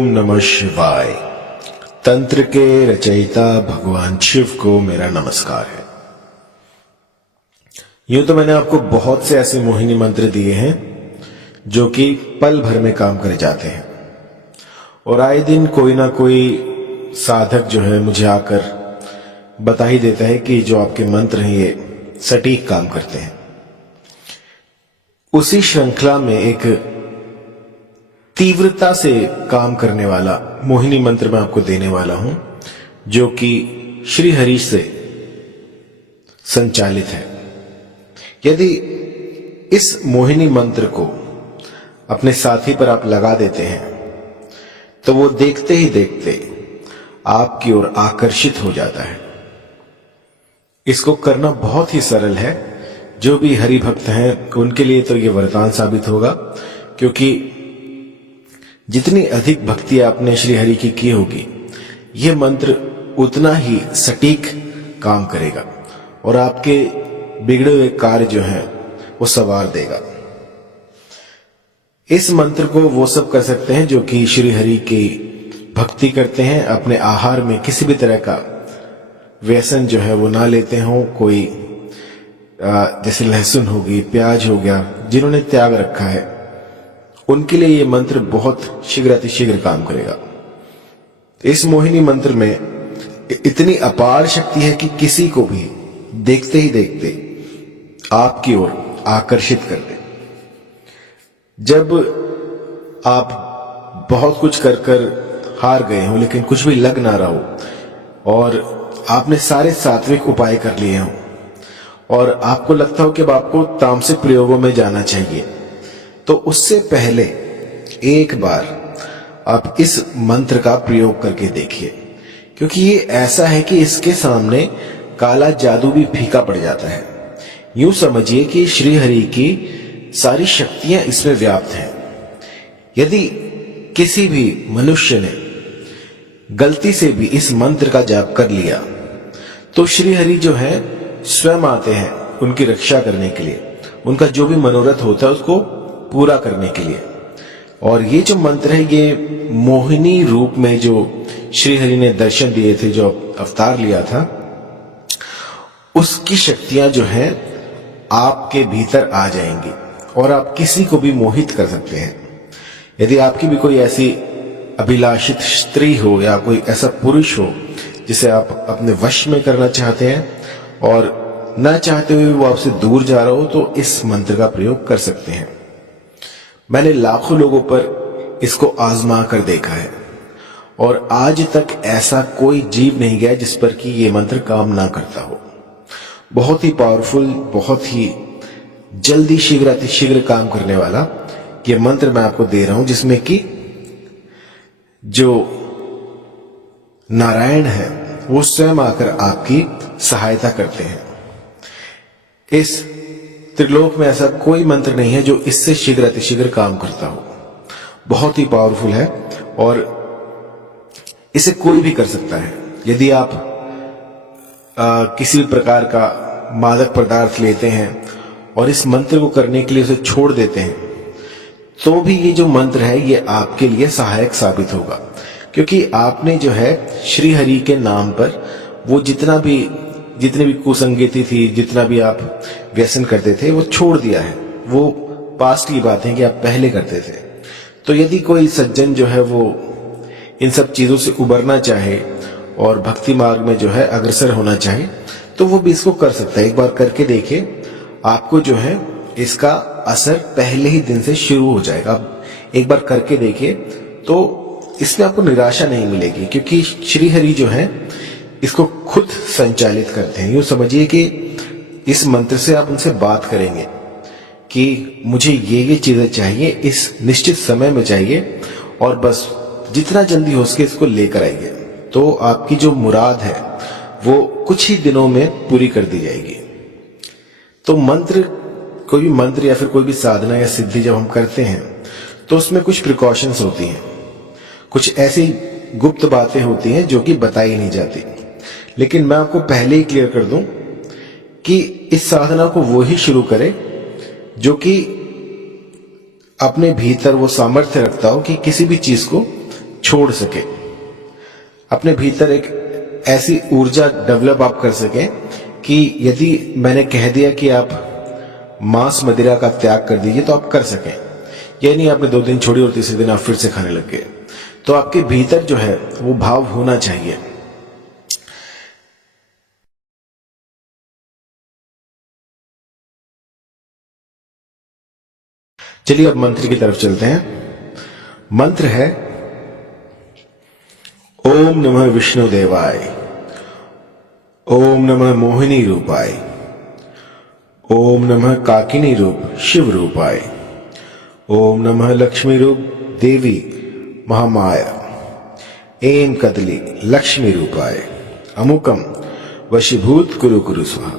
ओम नमः शिवाय। तंत्र के रचयिता भगवान शिव को मेरा नमस्कार है। यूं तो मैंने आपको बहुत से ऐसे मोहिनी मंत्र दिए हैं जो कि पल भर में काम कर जाते हैं, और आए दिन कोई ना कोई साधक जो है मुझे आकर बता ही देता है कि जो आपके मंत्र हैं ये सटीक काम करते हैं। उसी श्रृंखला में एक तीव्रता से काम करने वाला मोहिनी मंत्र मैं आपको देने वाला हूं, जो कि श्री हरि से संचालित है। यदि इस मोहिनी मंत्र को अपने साथी पर आप लगा देते हैं तो वो देखते ही देखते आपकी ओर आकर्षित हो जाता है। इसको करना बहुत ही सरल है। जो भी हरि भक्त हैं उनके लिए तो ये वरदान साबित होगा, क्योंकि जितनी अधिक भक्ति आपने श्री हरि की होगी, यह मंत्र उतना ही सटीक काम करेगा और आपके बिगड़े हुए कार्य जो हैं वो संवार देगा। इस मंत्र को वो सब कर सकते हैं जो कि श्री हरि की भक्ति करते हैं, अपने आहार में किसी भी तरह का व्यसन जो है वो ना लेते हों। कोई जैसे लहसुन होगी, प्याज हो गया, जिन्होंने त्याग रखा है उनके लिए ये मंत्र बहुत शीघ्र अतिशीघ्र काम करेगा। इस मोहिनी मंत्र में इतनी अपार शक्ति है कि किसी को भी देखते ही देखते आपकी ओर आकर्षित कर दे। जब आप बहुत कुछ कर कर हार गए हो लेकिन कुछ भी लग ना रहा हो और आपने सारे सात्विक उपाय कर लिए हों और आपको लगता हो कि अब आपको तामसिक प्रयोगों में जाना चाहिए, तो उससे पहले एक बार आप इस मंत्र का प्रयोग करके देखिए, क्योंकि ये ऐसा है कि इसके सामने काला जादू भी फीका पड़ जाता है। यूं समझिए कि श्री हरि की सारी शक्तियां इसमें व्याप्त हैं। यदि किसी भी मनुष्य ने गलती से भी इस मंत्र का जाप कर लिया तो श्री हरि जो है स्वयं आते हैं उनकी रक्षा करने के लिए, उनका जो भी मनोरथ होता है उसको पूरा करने के लिए। और ये जो मंत्र है ये मोहिनी रूप में जो श्री हरि ने दर्शन दिए थे, जो अवतार लिया था, उसकी शक्तियां जो हैं आपके भीतर आ जाएंगी और आप किसी को भी मोहित कर सकते हैं। यदि आपकी भी कोई ऐसी अभिलाषित स्त्री हो या कोई ऐसा पुरुष हो जिसे आप अपने वश में करना चाहते हैं और न चाहते हुए वो आपसे दूर जा रहा हो, तो इस मंत्र का प्रयोग कर सकते हैं। मैंने लाखों लोगों पर इसको आजमा कर देखा है और आज तक ऐसा कोई जीव नहीं गया जिस पर कि ये मंत्र काम ना करता हो। बहुत ही पावरफुल, बहुत ही जल्दी शीघ्र अतिशीघ्र काम करने वाला ये मंत्र मैं आपको दे रहा हूं, जिसमें कि जो नारायण है वो स्वयं आकर आपकी सहायता करते हैं। इस त्रिलोक में ऐसा कोई मंत्र नहीं है जो इससे शीघ्र अतिशीघ्र काम करता हो। बहुत ही पावरफुल है और इसे कोई भी कर सकता है। यदि आप किसी भी प्रकार का मादक पदार्थ लेते हैं और इस मंत्र को करने के लिए उसे छोड़ देते हैं, तो भी ये जो मंत्र है ये आपके लिए सहायक साबित होगा, क्योंकि आपने जो है श्री हरि के नाम पर वो जितनी भी कुसंगति थी, जितना भी आप व्यसन करते थे वो छोड़ दिया है। वो पास्ट की बात है कि आप पहले करते थे। तो यदि कोई सज्जन जो है वो इन सब चीजों से उबरना चाहे और भक्ति मार्ग में जो है अग्रसर होना चाहे तो वो भी इसको कर सकता है। एक बार करके देखिए, आपको जो है इसका असर पहले ही दिन से शुरू हो जाएगा। आप एक बार करके देखिए तो इसमें आपको निराशा नहीं मिलेगी, क्योंकि श्री हरि जो है इसको खुद संचालित करते हैं। यूं समझिए कि इस मंत्र से आप उनसे बात करेंगे कि मुझे ये चीजें चाहिए, इस निश्चित समय में चाहिए और बस जितना जल्दी हो सके इसको लेकर आइए, तो आपकी जो मुराद है वो कुछ ही दिनों में पूरी कर दी जाएगी। तो कोई भी मंत्र या फिर कोई भी साधना या सिद्धि जब हम करते हैं तो उसमें कुछ प्रिकॉशंस होती हैं, कुछ ऐसी गुप्त बातें होती हैं जो कि बताई नहीं जाती। लेकिन मैं आपको पहले ही क्लियर कर दूं कि इस साधना को वो ही शुरू करे जो कि अपने भीतर वो सामर्थ्य रखता हो कि किसी भी चीज को छोड़ सके, अपने भीतर एक ऐसी ऊर्जा डेवलप आप कर सके कि यदि मैंने कह दिया कि आप मांस मदिरा का त्याग कर दीजिए तो आप कर सकें। ये नहीं आपने 2 दिन छोड़ी और तीसरे दिन आप फिर से खाने लग गए। तो आपके भीतर जो है वो भाव होना चाहिए। चलिए अब मंत्र की तरफ चलते हैं। मंत्र है ओम नमः विष्णु देवाय, ओम नमः मोहिनी रूपाय, ओम नमः काकिनी रूप शिव रूपाय, ओम नमः लक्ष्मी रूप देवी महामाया, एम कदली लक्ष्मी रूपाय, अमुकम वशीभूत कुरु कुरु स्वाहा।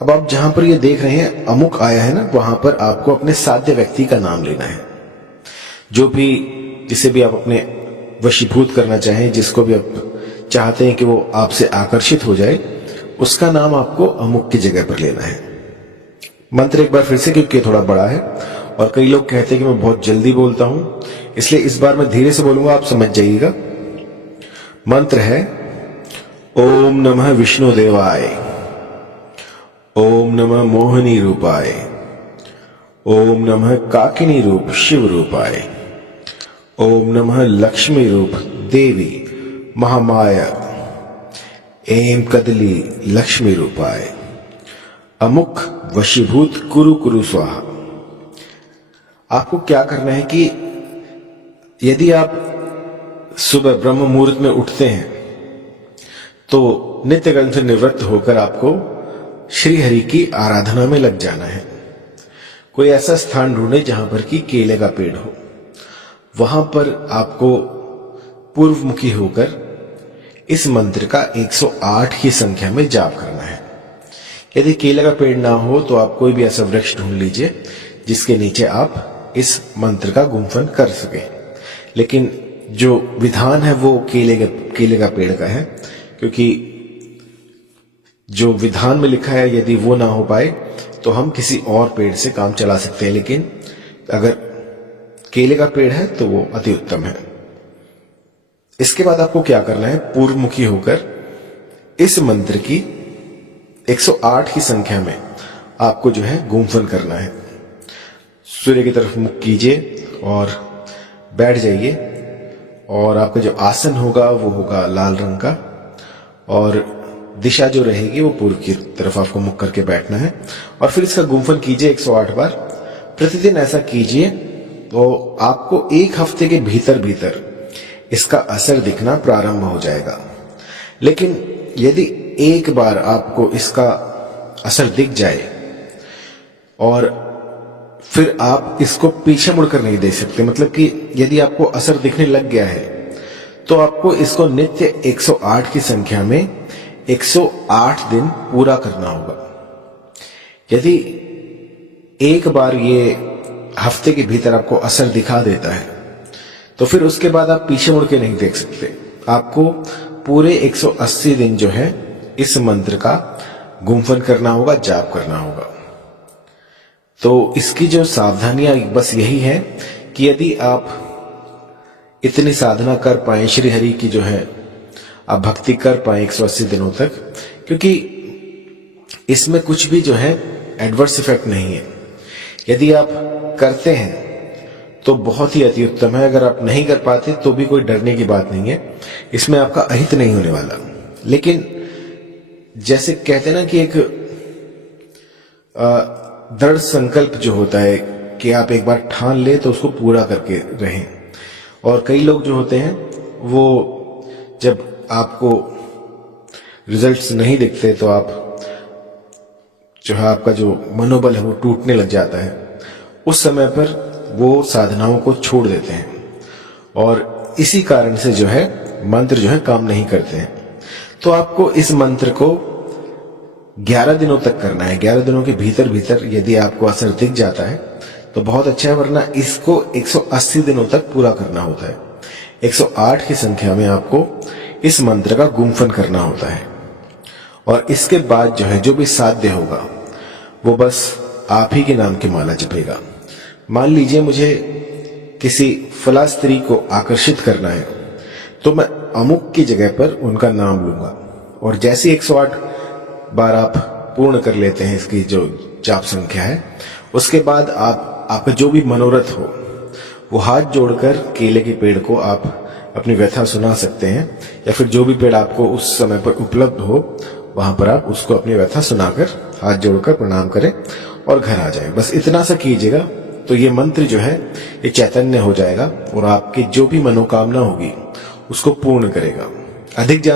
अब आप जहां पर ये देख रहे हैं अमुक आया है ना, वहां पर आपको अपने साध्य व्यक्ति का नाम लेना है। जो भी जिसे भी आप अपने वशीभूत करना चाहें, जिसको भी आप चाहते हैं कि वो आपसे आकर्षित हो जाए, उसका नाम आपको अमुक की जगह पर लेना है। मंत्र एक बार फिर से, क्योंकि थोड़ा बड़ा है और कई लोग कहते हैं कि मैं बहुत जल्दी बोलता हूं, इसलिए इस बार मैं धीरे से बोलूंगा, आप समझ जाइएगा। मंत्र है ओम नमः विष्णु देवाय, ओम नमः मोहिनी रूपाय, ओम नमः काकिनी रूप शिव रूपाय, ओम नमः लक्ष्मी रूप देवी महामाया, एम कदली लक्ष्मी रूपाय, अमुक वशीभूत कुरु कुरु स्वाहा। आपको क्या करना है कि यदि आप सुबह ब्रह्म मुहूर्त में उठते हैं तो नित्य कर्म से निवृत्त होकर आपको श्री हरि की आराधना में लग जाना है। कोई ऐसा स्थान ढूंढे जहां पर कि केले का पेड़ हो, वहां पर आपको पूर्वमुखी होकर इस मंत्र का 108 की संख्या में जाप करना है। यदि केले का पेड़ ना हो तो आप कोई भी ऐसा वृक्ष ढूंढ लीजिए जिसके नीचे आप इस मंत्र का गुम्फन कर सके। लेकिन जो विधान है वो केले का पेड़ का है, क्योंकि जो विधान में लिखा है यदि वो ना हो पाए तो हम किसी और पेड़ से काम चला सकते हैं, लेकिन अगर केले का पेड़ है तो वो अति उत्तम है। इसके बाद आपको क्या करना है, पूर्वमुखी होकर इस मंत्र की 108 की संख्या में आपको जो है गुम्फन करना है। सूर्य की तरफ मुख कीजिए और बैठ जाइए, और आपका जो आसन होगा वो होगा लाल रंग का, और दिशा जो रहेगी वो पूर्व की तरफ आपको मुख करके बैठना है। और फिर इसका गुम्फन कीजिए 108 बार। प्रतिदिन ऐसा कीजिए तो आपको 1 हफ्ते के भीतर भीतर इसका असर दिखना प्रारंभ हो जाएगा। लेकिन यदि एक बार आपको इसका असर दिख जाए और फिर आप इसको पीछे मुड़कर नहीं देख सकते, मतलब कि यदि आपको असर दिखने लग गया है तो आपको इसको नित्य 108 की संख्या में 108 दिन पूरा करना होगा। यदि एक बार ये हफ्ते के भीतर आपको असर दिखा देता है तो फिर उसके बाद आप पीछे मुड़ के नहीं देख सकते। आपको पूरे 180 दिन जो है इस मंत्र का गुम्फन करना होगा, जाप करना होगा। तो इसकी जो सावधानियां बस यही है कि यदि आप इतनी साधना कर पाए, श्री हरि की जो है आप भक्ति कर पाए 180 दिनों तक, क्योंकि इसमें कुछ भी जो है एडवर्स इफेक्ट नहीं है। यदि आप करते हैं तो बहुत ही अति उत्तम है, अगर आप नहीं कर पाते तो भी कोई डरने की बात नहीं है, इसमें आपका अहित नहीं होने वाला। लेकिन जैसे कहते हैं ना कि एक दृढ़ संकल्प जो होता है कि आप एक बार ठान ले तो उसको पूरा करके रहें। और कई लोग जो होते हैं वो जब आपको रिजल्ट्स नहीं दिखते तो आप जो है आपका जो मनोबल है वो टूटने लग जाता है। उस समय पर वो साधनाओं को छोड़ देते हैं और इसी कारण से जो है मंत्र जो है काम नहीं करते हैं। तो आपको इस मंत्र को 11 दिनों तक करना है। 11 दिनों के भीतर भीतर यदि आपको असर दिख जाता है तो बहुत अच्छा है, वरना इसको 180 दिनों तक पूरा करना होता है। 108 की संख्या में आपको इस मंत्र का गुम्फन करना होता है। और इसके बाद जो है जो भी साध्य होगा वो बस आप ही के नाम की माला जपेगा। मान लीजिए मुझे किसी फला स्त्री को आकर्षित करना है तो मैं अमुक की जगह पर उनका नाम लूंगा। और जैसे 108 बार आप पूर्ण कर लेते हैं इसकी जो जाप संख्या है, उसके बाद आपका जो भी मनोरथ हो वो हाथ जोड़कर केले के पेड़ को आप अपनी व्यथा सुना सकते हैं, या फिर जो भी पेड़ आपको उस समय पर उपलब्ध हो वहां पर आप उसको अपनी व्यथा सुनाकर हाथ जोड़कर प्रणाम करें और घर आ जाए। बस इतना सा कीजिएगा तो ये मंत्र जो है ये चैतन्य हो जाएगा और आपकी जो भी मनोकामना होगी उसको पूर्ण करेगा। अधिक जान